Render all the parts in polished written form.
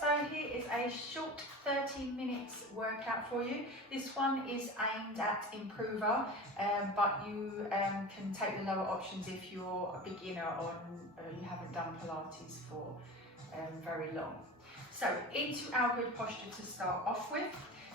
so here is a short 30 minutes workout for you. This one is aimed at improver, but you can take the lower options if you're a beginner or you haven't done Pilates for very long. So into our good posture to start off with.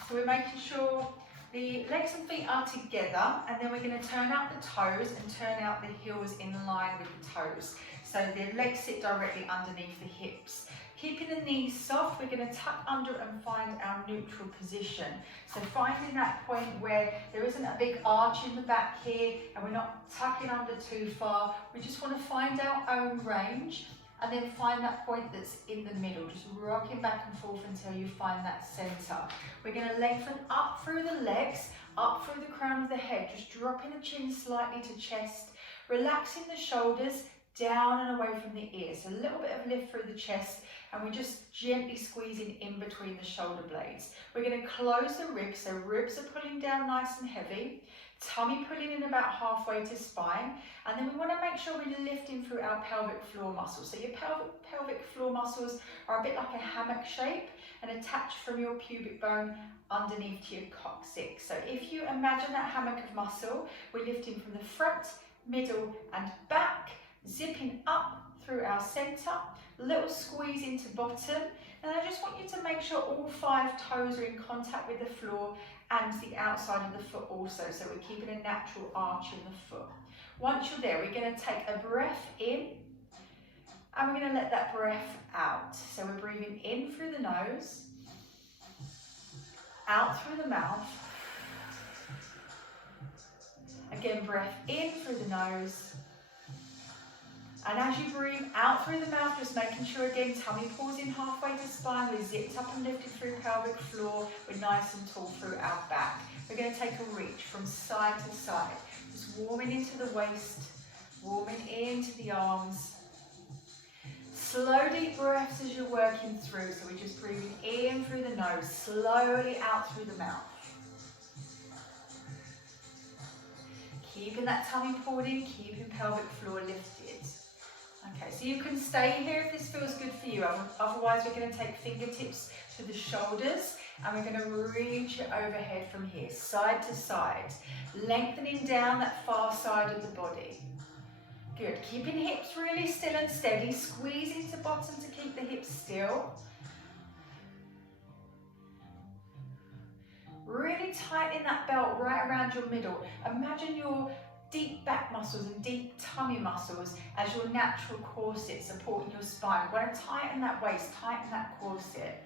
So we're making sure the legs and feet are together, and then we're going to turn out the toes and turn out the heels in line with the toes. So the legs sit directly underneath the hips. Keeping the knees soft, we're going to tuck under and find our neutral position. So finding that point where there isn't a big arch in the back here and we're not tucking under too far. We just want to find our own range and then find that point that's in the middle, just rocking back and forth until you find that center. We're going to lengthen up through the legs, up through the crown of the head, just dropping the chin slightly to chest, relaxing the shoulders, down and away from the ears. So a little bit of lift through the chest, and we're just gently squeezing in between the shoulder blades. We're going to close the ribs, so ribs are pulling down nice and heavy, tummy pulling in about halfway to spine, and then we want to make sure we're lifting through our pelvic floor muscles. So your pelvic floor muscles are a bit like a hammock shape and attached from your pubic bone underneath to your coccyx. So if you imagine that hammock of muscle, we're lifting from the front, middle and back, zipping up through our center, little squeeze into bottom, and I just want you to make sure all 5 toes are in contact with the floor and the outside of the foot also, so we're keeping a natural arch in the foot. Once you're there, we're going to take a breath in and we're going to let that breath out. So we're breathing in through the nose, out through the mouth. Again, breath in through the nose. And as you breathe out through the mouth, just making sure again, tummy pulls in halfway to spine, we're zipped up and lifted through pelvic floor, we're nice and tall through our back. We're going to take a reach from side to side, just warming into the waist, warming into the arms. Slow deep breaths as you're working through, so we're just breathing in through the nose, slowly out through the mouth. Keeping that tummy pulled in, keeping pelvic floor lifted. Okay, so you can stay here if this feels good for you. Otherwise, we're going to take fingertips to the shoulders and we're going to reach it overhead from here, side to side, lengthening down that far side of the body. Good. Keeping hips really still and steady, squeezing to bottom to keep the hips still. Really tightening that belt right around your middle. Imagine your deep back muscles and deep tummy muscles as your natural corset supporting your spine. We want to tighten that waist, tighten that corset.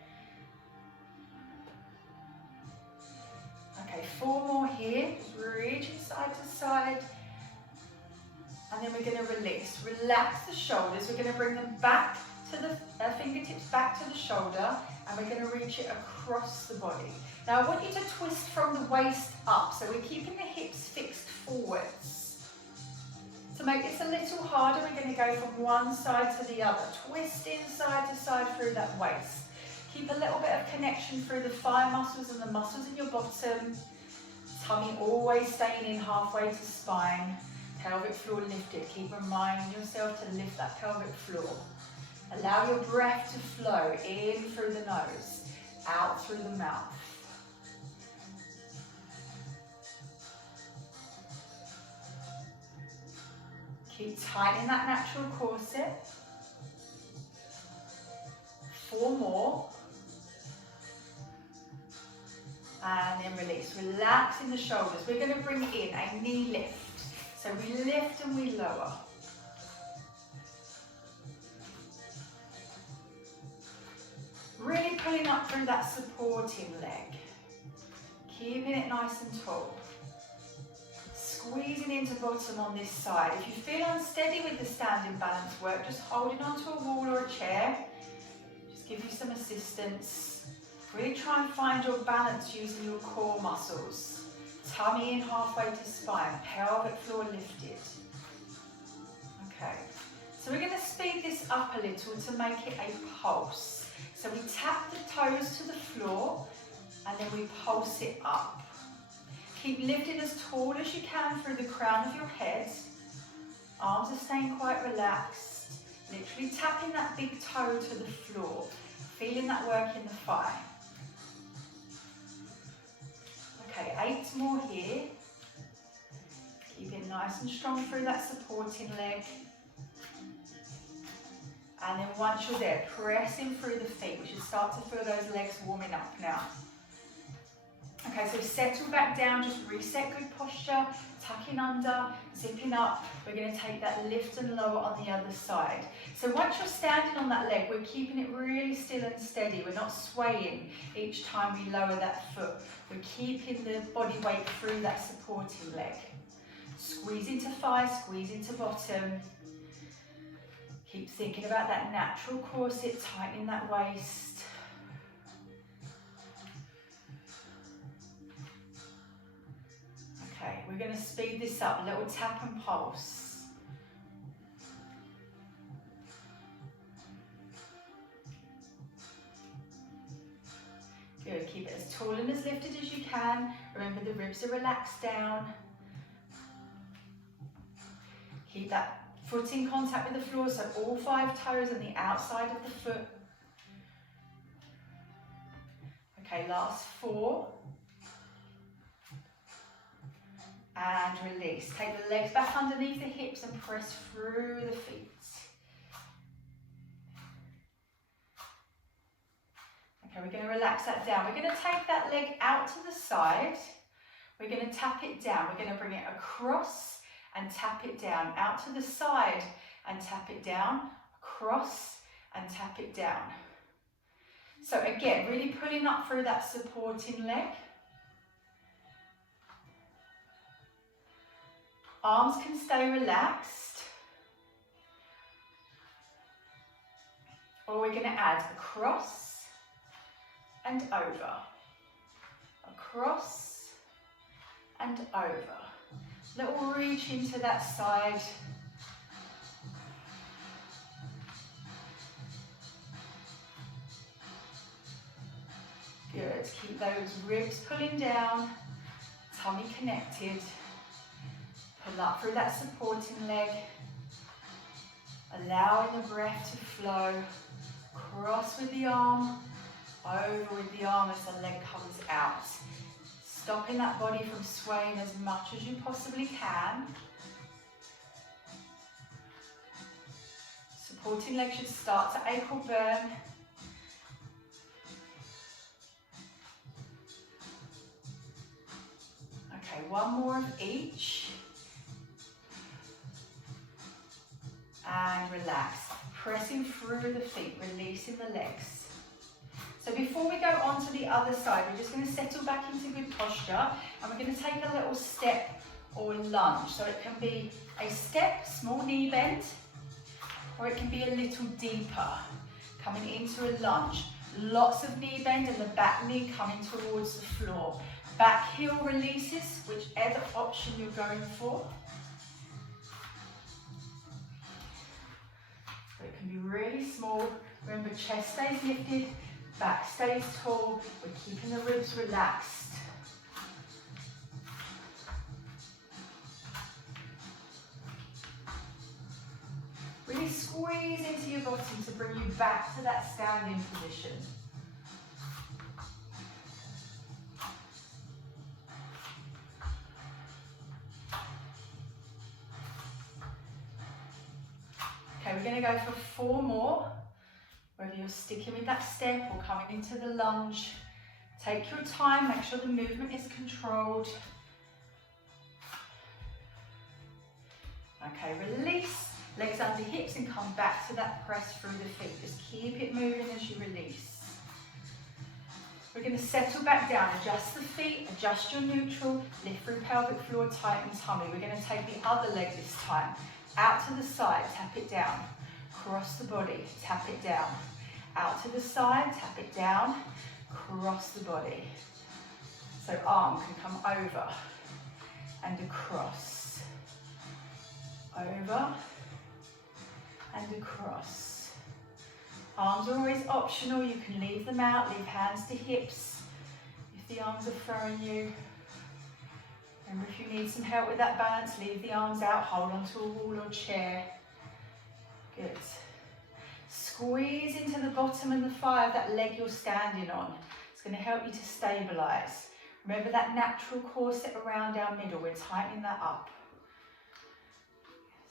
Okay, 4 more here. Just reaching side to side. And then we're going to release. Relax the shoulders. We're going to bring them back to the fingertips back to the shoulder, and we're going to reach it across the body. Now I want you to twist from the waist up, so we're keeping the hips fixed forwards. To make this a little harder, we're going to go from one side to the other, twisting side to side through that waist. Keep a little bit of connection through the thigh muscles and the muscles in your bottom. Tummy always staying in halfway to spine. Pelvic floor lifted. Keep reminding yourself to lift that pelvic floor. Allow your breath to flow in through the nose, out through the mouth. Keep tightening that natural corset. 4 more. And then release. Relaxing the shoulders. We're going to bring in a knee lift. So we lift and we lower. Really pulling up through that supporting leg. Keeping it nice and tall. Squeezing into bottom on this side. If you feel unsteady with the standing balance work, just holding onto a wall or a chair. Just give you some assistance. Really try and find your balance using your core muscles. Tummy in halfway to spine, pelvic floor lifted. Okay, so we're going to speed this up a little to make it a pulse. So we tap the toes to the floor and then we pulse it up. Keep lifting as tall as you can through the crown of your head. Arms are staying quite relaxed. Literally tapping that big toe to the floor. Feeling that work in the thigh. Okay, 8 more here. Keep it nice and strong through that supporting leg. And then once you're there, pressing through the feet. We should start to feel those legs warming up now. Okay, so settle back down, just reset good posture, tucking under, zipping up. We're going to take that lift and lower on the other side. So once you're standing on that leg, we're keeping it really still and steady. We're not swaying each time we lower that foot. We're keeping the body weight through that supporting leg. Squeeze into thigh, squeeze into bottom. Keep thinking about that natural corset, tightening that waist. Okay, we're going to speed this up, a little tap and pulse. Good, keep it as tall and as lifted as you can. Remember the ribs are relaxed down. Keep that foot in contact with the floor, so all 5 toes on the outside of the foot. Okay, last 4. And release. Take the legs back underneath the hips and press through the feet. Okay, we're going to relax that down. We're going to take that leg out to the side. We're going to tap it down. We're going to bring it across and tap it down. Out to the side and tap it down. Across and tap it down. So again, really pulling up through that supporting leg. Arms can stay relaxed. Or we're going to add across and over. Across and over. Little reach into that side. Good. Keep those ribs pulling down, tummy connected. Pull up through that supporting leg, allowing the breath to flow. Cross with the arm, over with the arm as the leg comes out. Stopping that body from swaying as much as you possibly can. Supporting leg should start to ache or burn. Okay, one more of each. And relax, pressing through the feet, releasing the legs. So before we go on to the other side, we're just going to settle back into good posture and we're going to take a little step or lunge. So it can be a step, small knee bend, or it can be a little deeper, coming into a lunge. Lots of knee bend and the back knee coming towards the floor. Back heel releases, whichever option you're going for. So it can be really small. Remember, chest stays lifted, back stays tall. We're keeping the ribs relaxed. Really squeeze into your bottom to bring you back to that standing position. Okay, we're going to go for 4 more. Whether you're sticking with that step or coming into the lunge, take your time, make sure the movement is controlled. Okay, release, legs under hips and come back to that press through the feet. Just keep it moving as you release. We're going to settle back down, adjust the feet, adjust your neutral, lift through pelvic floor, tighten tummy. We're going to take the other leg this time. Out to the side, tap it down. Cross the body, tap it down. Out to the side, tap it down. Cross the body. So arm can come over and across. Over and across. Arms are always optional. You can leave them out, leave hands to hips if the arms are throwing you. Remember, if you need some help with that balance, leave the arms out, hold onto a wall or chair. Good. Squeeze into the bottom and the thigh of that leg you're standing on. It's going to help you to stabilise. Remember that natural corset around our middle, we're tightening that up.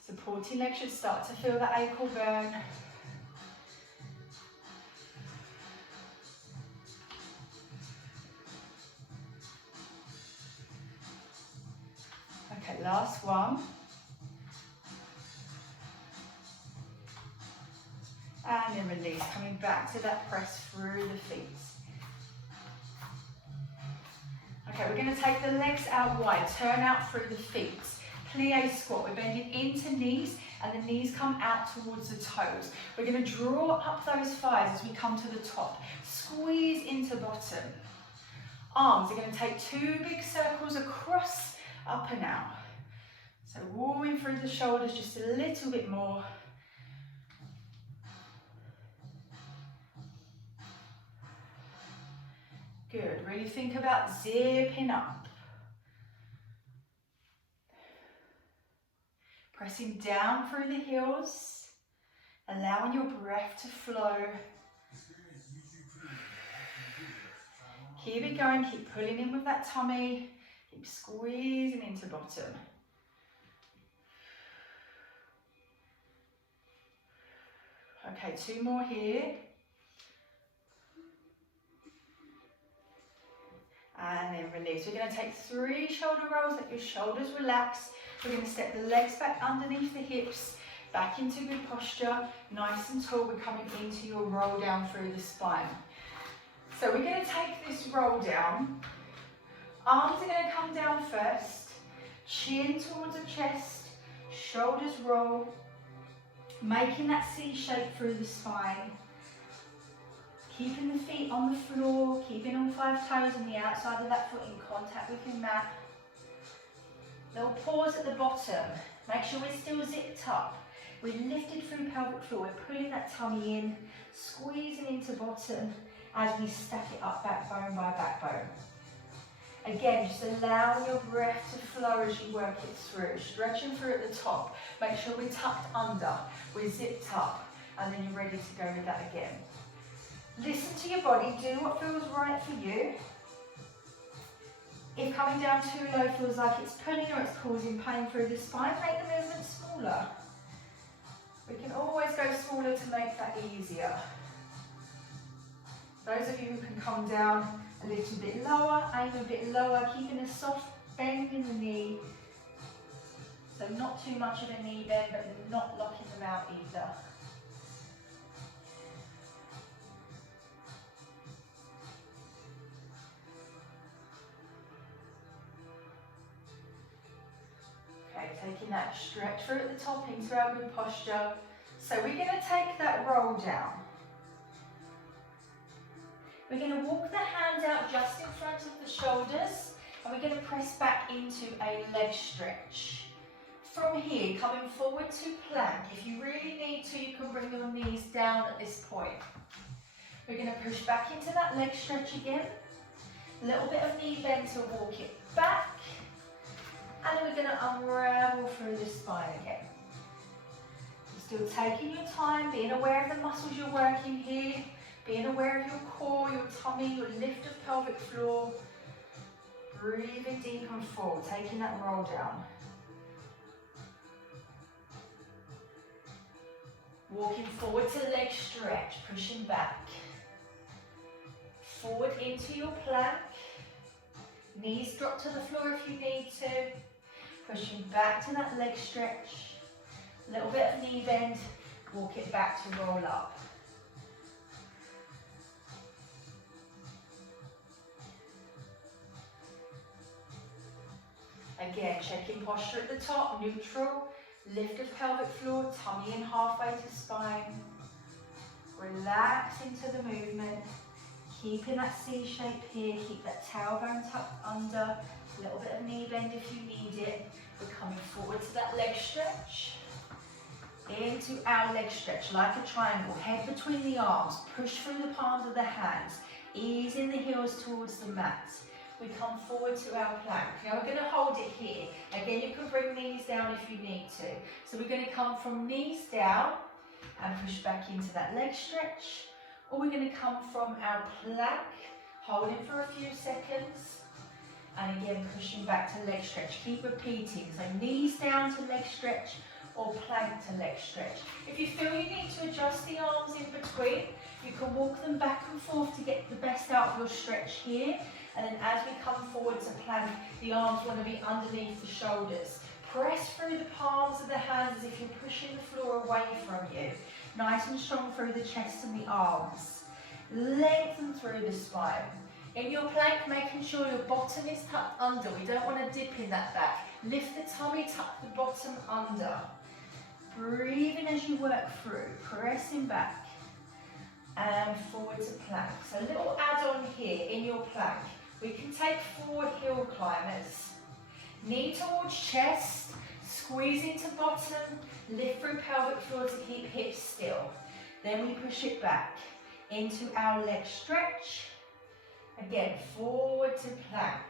Supporting leg should start to feel that ankle burn. Okay, last one. And then release, coming back to that press through the feet. Okay, we're going to take the legs out wide, turn out through the feet. Plie squat, we're bending into knees and the knees come out towards the toes. We're going to draw up those thighs as we come to the top. Squeeze into bottom. Arms are going to take 2 big circles across, up and out. So warming through the shoulders just a little bit more. Good, really think about zipping up. Pressing down through the heels, allowing your breath to flow. Keep it going, keep pulling in with that tummy, keep squeezing into bottom. Okay, 2 more here. And then release. We're going to take 3 shoulder rolls, let your shoulders relax. We're going to step the legs back underneath the hips, back into good posture, nice and tall. We're coming into your roll down through the spine. So we're going to take this roll down. Arms are going to come down first, chin towards the chest, shoulders roll, making that C shape through the spine. Keeping the feet on the floor, keeping all 5 toes on the outside of that foot in contact with your mat. Little pause at the bottom. Make sure we're still zipped up. We're lifted through pelvic floor. We're pulling that tummy in, squeezing into bottom as we stack it up backbone by backbone. Again, just allow your breath to flow as you work it through. Stretching through at the top. Make sure we're tucked under. We're zipped up. And then you're ready to go with that again. Listen to your body, do what feels right for you. If coming down too low feels like it's pulling or it's causing pain through the spine, make the movement smaller. We can always go smaller to make that easier. Those of you who can come down a little bit lower, aim a bit lower, keeping a soft bend in the knee. So not too much of a knee bend, but not locking them out either. Taking that stretch through at the top into our good posture. So we're going to take that roll down. We're going to walk the hands out just in front of the shoulders and we're going to press back into a leg stretch. From here, coming forward to plank. If you really need to, you can bring your knees down at this point. We're going to push back into that leg stretch again. A little bit of knee bend to walk it back. And then we're going to unravel through the spine again. You're still taking your time, being aware of the muscles you're working here, being aware of your core, your tummy, your lift of pelvic floor. Breathing deep and full, taking that roll down. Walking forward to leg stretch, pushing back. Forward into your plank. Knees drop to the floor if you need to. Pushing back to that leg stretch. A little bit of knee bend. Walk it back to roll up. Again, checking posture at the top, neutral. Lift of pelvic floor, tummy in halfway to spine. Relax into the movement. Keeping that C shape here, keep that tailbone tucked under. A little bit of knee bend if you need it. We're coming forward to that leg stretch. Into our leg stretch, like a triangle. Head between the arms, push through the palms of the hands. Easing the heels towards the mat. We come forward to our plank. Now we're going to hold it here. Again, you can bring knees down if you need to. So we're going to come from knees down, and push back into that leg stretch. Or we're going to come from our plank, holding for a few seconds, and again pushing back to leg stretch. Keep repeating, so knees down to leg stretch or plank to leg stretch. If you feel you need to adjust the arms in between, you can walk them back and forth to get the best out of your stretch here. And then as we come forward to plank, the arms want to be underneath the shoulders. Press through the palms of the hands as if you're pushing the floor away from you. Nice and strong through the chest and the arms. Lengthen through the spine. In your plank, making sure your bottom is tucked under. We don't want to dip in that back. Lift the tummy, tuck the bottom under. Breathing as you work through, pressing back and forward to plank. So a little add-on here in your plank. We can take forward hill climbers. Knee towards chest, squeeze into bottom, lift through pelvic floor to keep hips still. Then we push it back into our leg stretch. Again, forward to plank,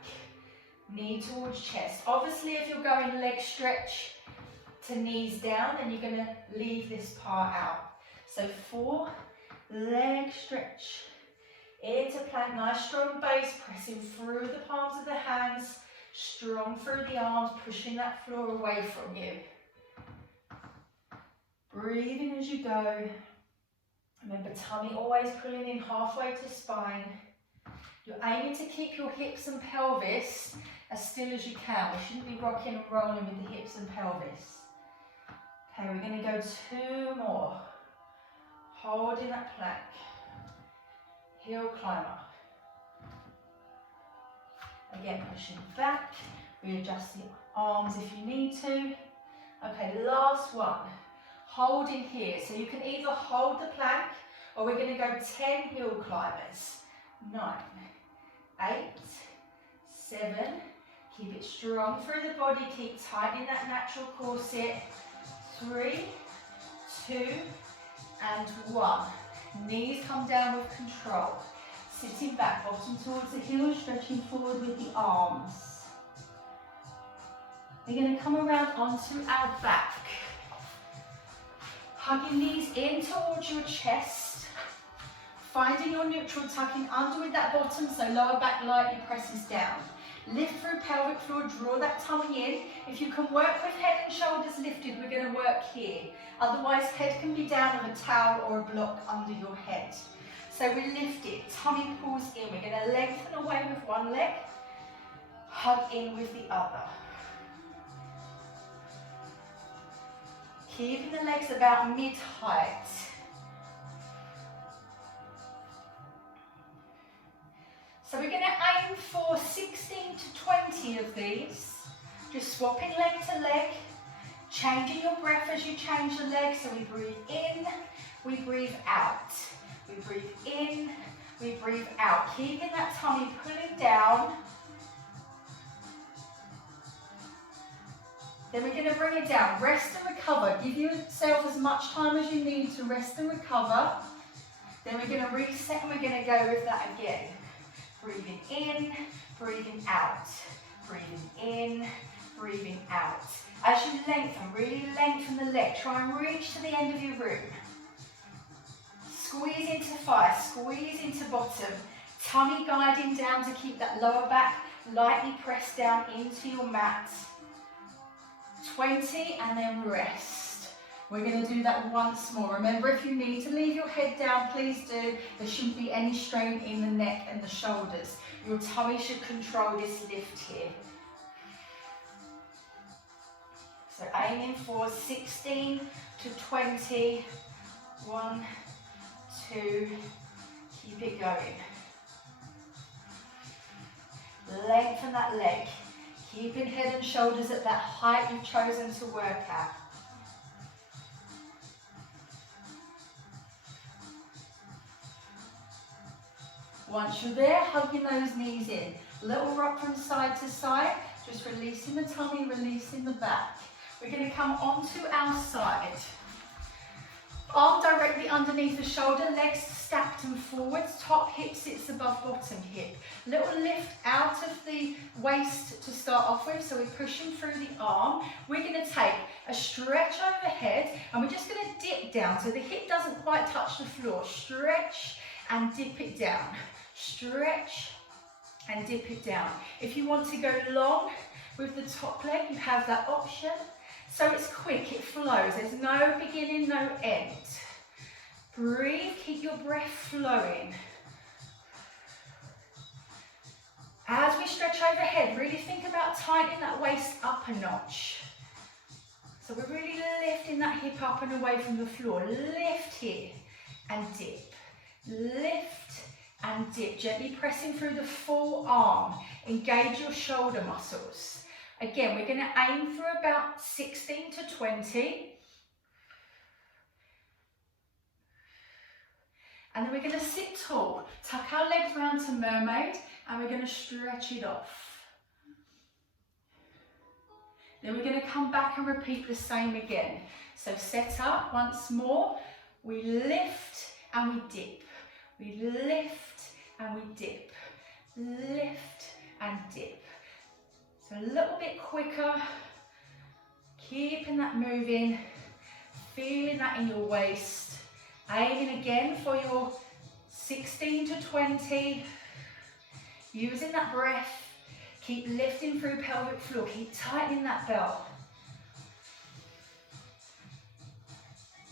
knee towards chest. Obviously, if you're going leg stretch to knees down, then you're going to leave this part out. So 4, leg stretch into plank. Nice strong base, pressing through the palms of the hands. Strong through the arms, pushing that floor away from you. Breathing as you go. Remember, tummy always pulling in halfway to spine. You're aiming to keep your hips and pelvis as still as you can. We shouldn't be rocking and rolling with the hips and pelvis. Okay, we're going to go 2 more. Holding that plank. Heel climber. Again, pushing back, readjust the arms if you need to. Okay, last one. Holding here. So you can either hold the plank or we're going to go 10 hill climbers. 9, 8, 7. Keep it strong through the body. Keep tightening that natural corset. 3, 2, and 1. Knees come down with control. Sitting back, bottom towards the heels, stretching forward with the arms. We're going to come around onto our back. Hugging knees in towards your chest. Finding your neutral, tucking under with that bottom, so lower back lightly presses down. Lift through pelvic floor, draw that tummy in. If you can work with head and shoulders lifted, we're going to work here. Otherwise, head can be down with a towel or a block under your head. So we lift it, tummy pulls in. We're going to lengthen away with one leg, hug in with the other. Keeping the legs about mid-height. So we're going to aim for 16 to 20 of these. Just swapping leg to leg, changing your breath as you change the leg. So we breathe in, we breathe out. We breathe in, we breathe out. Keeping that tummy pulling down. Then we're going to bring it down. Rest and recover. Give yourself as much time as you need to rest and recover. Then we're going to reset and we're going to go with that again. Breathing in, breathing out. Breathing in, breathing out. As you lengthen, really lengthen the leg. Try and reach to the end of your room. Squeeze into thigh, squeeze into bottom. Tummy guiding down to keep that lower back lightly pressed down into your mat. 20 and then rest. We're going to do that once more. Remember, if you need to leave your head down, please do. There shouldn't be any strain in the neck and the shoulders. Your tummy should control this lift here. So aiming for 16 to 20. 1, 2, keep it going. Lengthen that leg. Keeping head and shoulders at that height you've chosen to work at. Once you're there, hugging those knees in. Little rock from side to side, just releasing the tummy, releasing the back. We're going to come onto our side. Arm directly underneath the shoulder, legs stacked and forwards, top hip sits above bottom hip. Little lift out of the waist to start off with, so we're pushing through the arm. We're going to take a stretch overhead and we're just going to dip down so the hip doesn't quite touch the floor. Stretch and dip it down. Stretch and dip it down. If you want to go long with the top leg, you have that option. So it's quick, it flows. There's no beginning, no end. Breathe, keep your breath flowing. As we stretch overhead, really think about tightening that waist up a notch. So we're really lifting that hip up and away from the floor. Lift here and dip. Lift and dip. Gently pressing through the full arm. Engage your shoulder muscles. Again, we're going to aim for about 16 to 20. And then we're going to sit tall. Tuck our legs round to mermaid and we're going to stretch it off. Then we're going to come back and repeat the same again. So set up once more. We lift and we dip. We lift and we dip. Lift and dip. So a little bit quicker, keeping that moving, feeling that in your waist, aiming again for your 16 to 20, using that breath, keep lifting through pelvic floor, keep tightening that belt.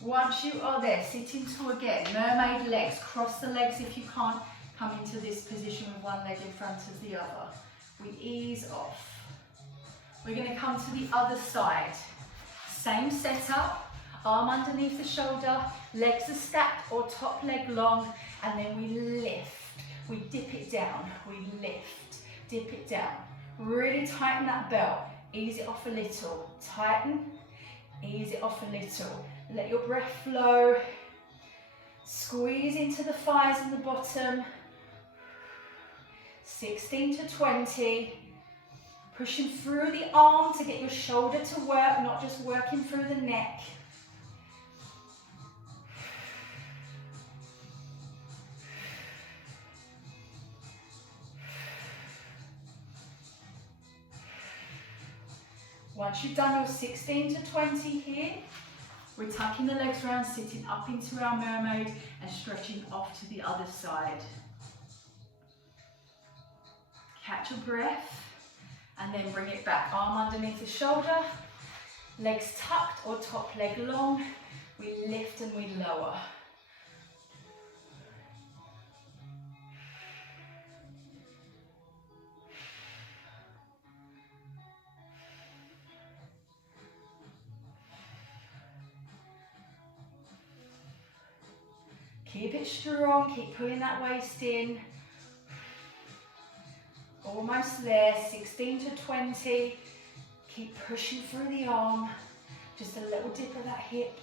Once you are there, sitting tall again, mermaid legs, cross the legs if you can't come into this position with one leg in front of the other. We ease off. We're going to come to the other side. Same setup, arm underneath the shoulder, legs are stacked or top leg long, and then we lift. We dip it down, we lift, dip it down. Really tighten that belt, ease it off a little. Tighten, ease it off a little. Let your breath flow. Squeeze into the thighs and the bottom. 16 to 20. Pushing through the arm to get your shoulder to work, not just working through the neck. Once you've done your 16 to 20 here, we're tucking the legs around, sitting up into our mermaid and stretching off to the other side. Catch your breath. And then bring it back, arm underneath the shoulder, legs tucked or top leg long. We lift and we lower. Keep it strong, keep pulling that waist in. Almost there, 16 to 20. Keep pushing through the arm. Just a little dip of that hip.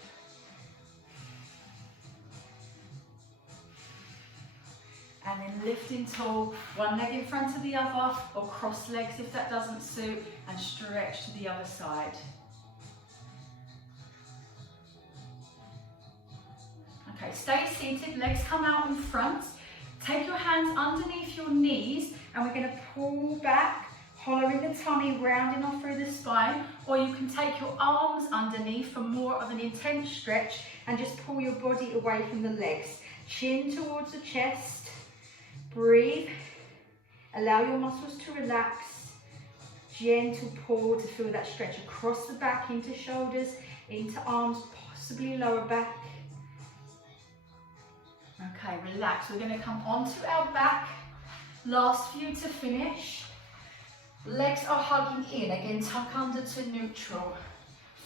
And then lifting tall, one leg in front of the other, or cross legs if that doesn't suit, and stretch to the other side. Okay, stay seated, legs come out in front. Take your hands underneath your knees and we're going to pull back, hollowing the tummy, rounding off through the spine, or you can take your arms underneath for more of an intense stretch and just pull your body away from the legs. Chin towards the chest, breathe, allow your muscles to relax, gentle pull to feel that stretch across the back, into shoulders, into arms, possibly lower back. Okay, relax. We're going to come onto our back. Last few to finish. Legs are hugging in. Again, tuck under to neutral.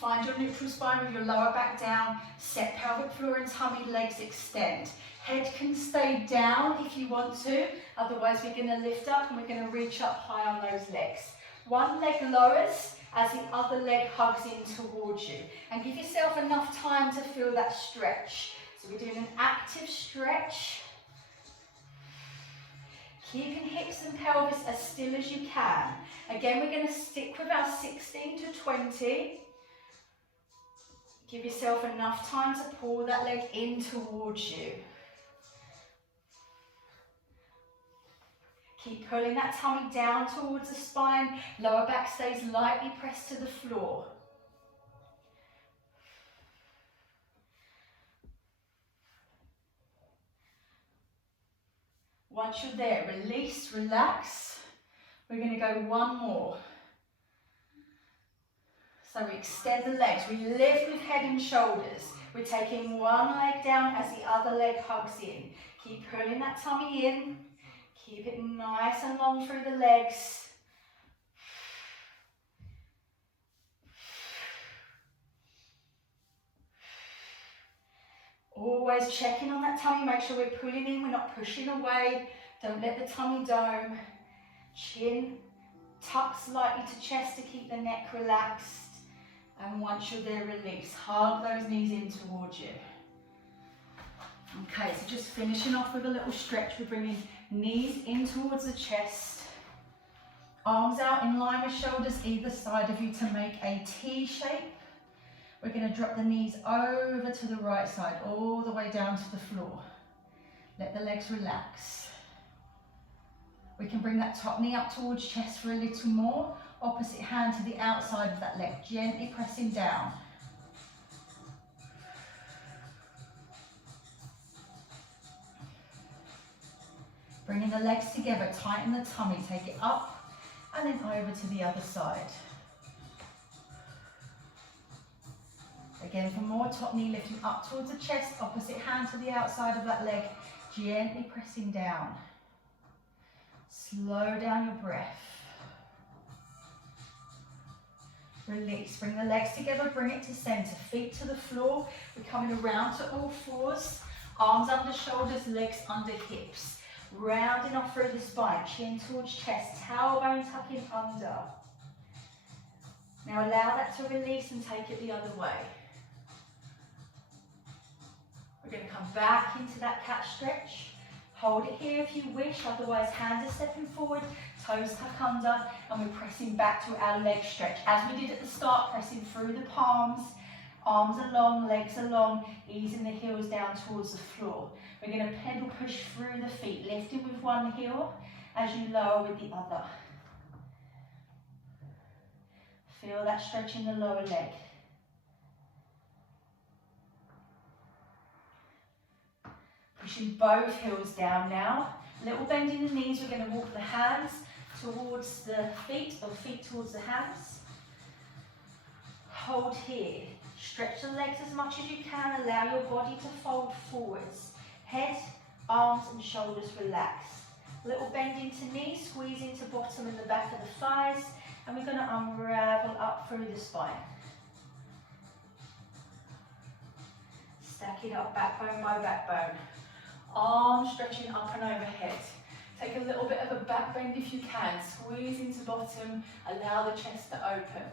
Find your neutral spine with your lower back down. Set pelvic floor and tummy, legs extend. Head can stay down if you want to. Otherwise, we're going to lift up and we're going to reach up high on those legs. One leg lowers as the other leg hugs in towards you. And give yourself enough time to feel that stretch. So we're doing an active stretch. Keeping hips and pelvis as still as you can. Again, we're going to stick with our 16 to 20. Give yourself enough time to pull that leg in towards you. Keep pulling that tummy down towards the spine. Lower back stays lightly pressed to the floor. Once you're there, release, relax. We're going to go one more. So we extend the legs, we lift with head and shoulders. We're taking one leg down as the other leg hugs in. Keep pulling that tummy in. Keep it nice and long through the legs. Always checking on that tummy, make sure we're pulling in, we're not pushing away. Don't let the tummy dome. Chin tucks slightly to chest to keep the neck relaxed. And once you're there, release. Hug those knees in towards you. Okay, so just finishing off with a little stretch. We're bringing knees in towards the chest. Arms out in line with shoulders either side of you to make a T shape. We're going to drop the knees over to the right side, all the way down to the floor. Let the legs relax. We can bring that top knee up towards chest for a little more. Opposite hand to the outside of that leg, gently pressing down. Bringing the legs together, tighten the tummy, take it up and then over to the other side. Again, for more, top knee lifting up towards the chest, opposite hand to the outside of that leg, gently pressing down. Slow down your breath. Release, bring the legs together, bring it to center, feet to the floor. We're coming around to all fours, arms under shoulders, legs under hips. Rounding off through the spine, chin towards chest, tailbone tucking under. Now allow that to release and take it the other way. We're going to come back into that cat stretch. Hold it here if you wish, otherwise hands are stepping forward, toes tuck under, and we're pressing back to our leg stretch. As we did at the start, pressing through the palms, arms along, legs along, easing the heels down towards the floor. We're going to pedal push through the feet, lifting with one heel as you lower with the other. Feel that stretch in the lower leg. Pushing both heels down now. Little bend in the knees. We're going to walk the hands towards the feet, or feet towards the hands. Hold here. Stretch the legs as much as you can. Allow your body to fold forwards. Head, arms and shoulders relax. Little bend into knees. Squeeze into bottom and the back of the thighs. And we're going to unravel up through the spine. Stack it up, backbone by backbone. Arms stretching up and overhead. Take a little bit of a back bend if you can. Squeeze into bottom. Allow the chest to open.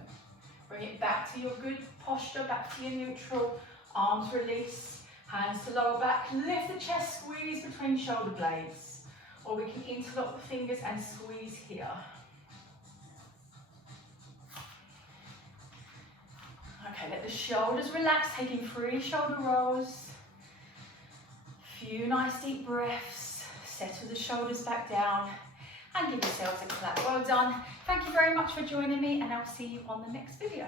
Bring it back to your good posture, back to your neutral. Arms release. Hands to lower back. Lift the chest, squeeze between shoulder blades. Or we can interlock the fingers and squeeze here. Okay, let the shoulders relax, taking 3 shoulder rolls. Few nice deep breaths. Settle the shoulders back down and give yourselves a clap. Well done. Thank you very much for joining me, and I'll see you on the next video.